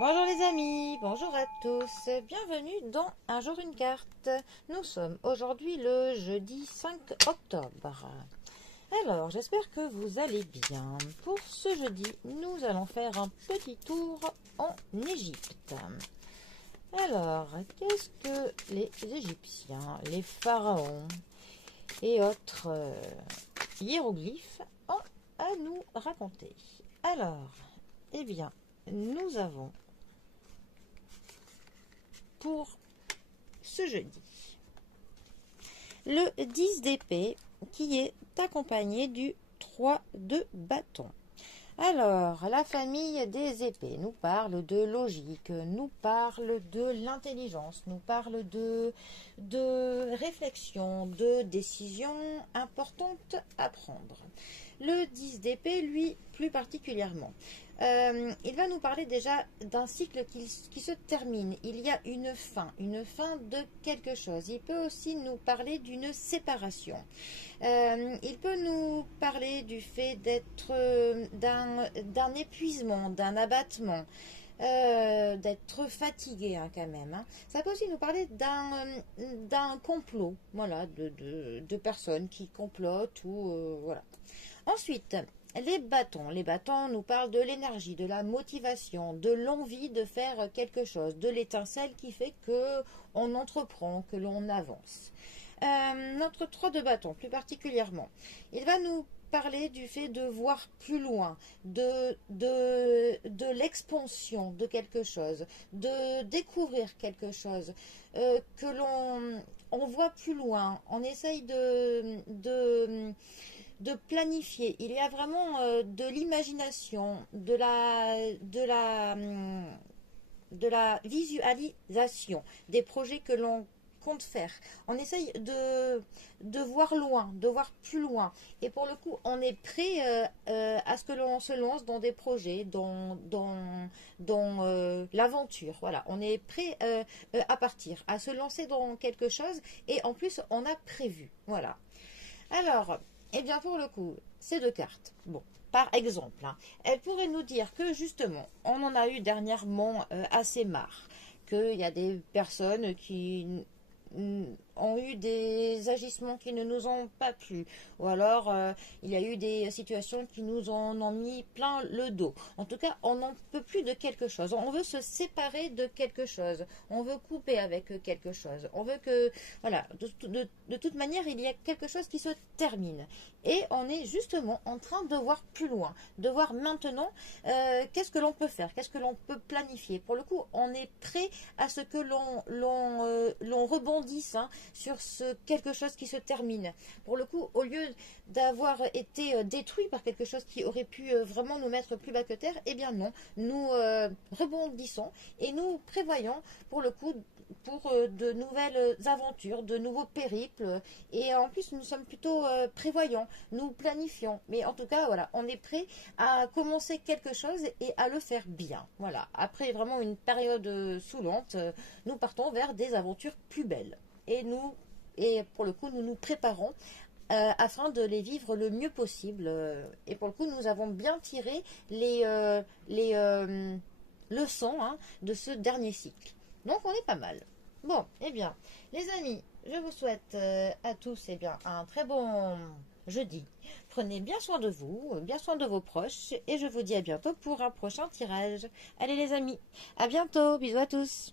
Bonjour les amis, bonjour à tous, bienvenue dans Un jour une carte. Nous sommes aujourd'hui le jeudi 5 octobre. Alors, j'espère que vous allez bien. Pour ce jeudi, nous allons faire un petit tour en Égypte. Alors, qu'est-ce que les Égyptiens, les pharaons et autres hiéroglyphes ont à nous raconter? Alors, eh bien, nous avons pour ce jeudi le 10 d'épée qui est accompagné du 3 de bâton. Alors, la famille des épées nous parle de logique, nous parle de l'intelligence, nous parle de réflexion, de décisions importantes à prendre. Le 10 d'épée, lui, plus particulièrement. Il va nous parler déjà d'un cycle qui se termine. Il y a une fin de quelque chose. Il peut aussi nous parler d'une séparation. Il peut nous parler du fait d'être d'un épuisement, d'un abattement, d'être fatigué quand même. Ça peut aussi nous parler d'un complot, voilà, de personnes qui complotent ou voilà. Ensuite, les bâtons nous parlent de l'énergie, de la motivation, de l'envie de faire quelque chose, de l'étincelle qui fait que on entreprend, que l'on avance. Notre 3 de bâton, plus particulièrement, il va nous parler du fait de voir plus loin, de l'expansion de quelque chose, de découvrir quelque chose, que on voit plus loin, on essaye de planifier. Il y a vraiment de l'imagination, de la visualisation des projets que l'on compte faire. On essaye de voir loin, de voir plus loin. Et pour le coup, on est prêt à ce que l'on se lance dans des projets, dans l'aventure. Voilà, on est prêt à partir, à se lancer dans quelque chose. Et en plus, on a prévu. Voilà. Alors, eh bien pour le coup, ces deux cartes, bon, par exemple, elles pourraient nous dire que justement, on en a eu dernièrement assez marre, qu'il y a des personnes qui ont eu des agissements qui ne nous ont pas plu, ou alors il y a eu des situations qui nous en ont mis plein le dos. En tout cas, on n'en peut plus de quelque chose. On veut se séparer de quelque chose. On veut couper avec quelque chose. On veut que, voilà, de toute manière, il y a quelque chose qui se termine. Et on est justement en train de voir plus loin, de voir maintenant qu'est-ce que l'on peut faire, qu'est-ce que l'on peut planifier. Pour le coup, on est prêt à ce que l'on rebondisse sur ce quelque chose qui se termine. Pour le coup, au lieu d'avoir été détruit par quelque chose qui aurait pu vraiment nous mettre plus bas que terre, eh bien non, nous rebondissons et nous prévoyons pour le coup pour de nouvelles aventures, de nouveaux périples, et en plus nous sommes plutôt prévoyants, nous planifions, mais en tout cas voilà, on est prêt à commencer quelque chose et à le faire bien. Voilà, après vraiment une période saoulante, nous partons vers des aventures plus belles, et pour le coup nous nous préparons afin de les vivre le mieux possible, et pour le coup nous avons bien tiré les leçons de ce dernier cycle. Donc on est pas mal. Bon, eh bien, les amis, je vous souhaite à tous un très bon jeudi. Prenez bien soin de vous, bien soin de vos proches, et je vous dis à bientôt pour un prochain tirage. Allez les amis, à bientôt, bisous à tous.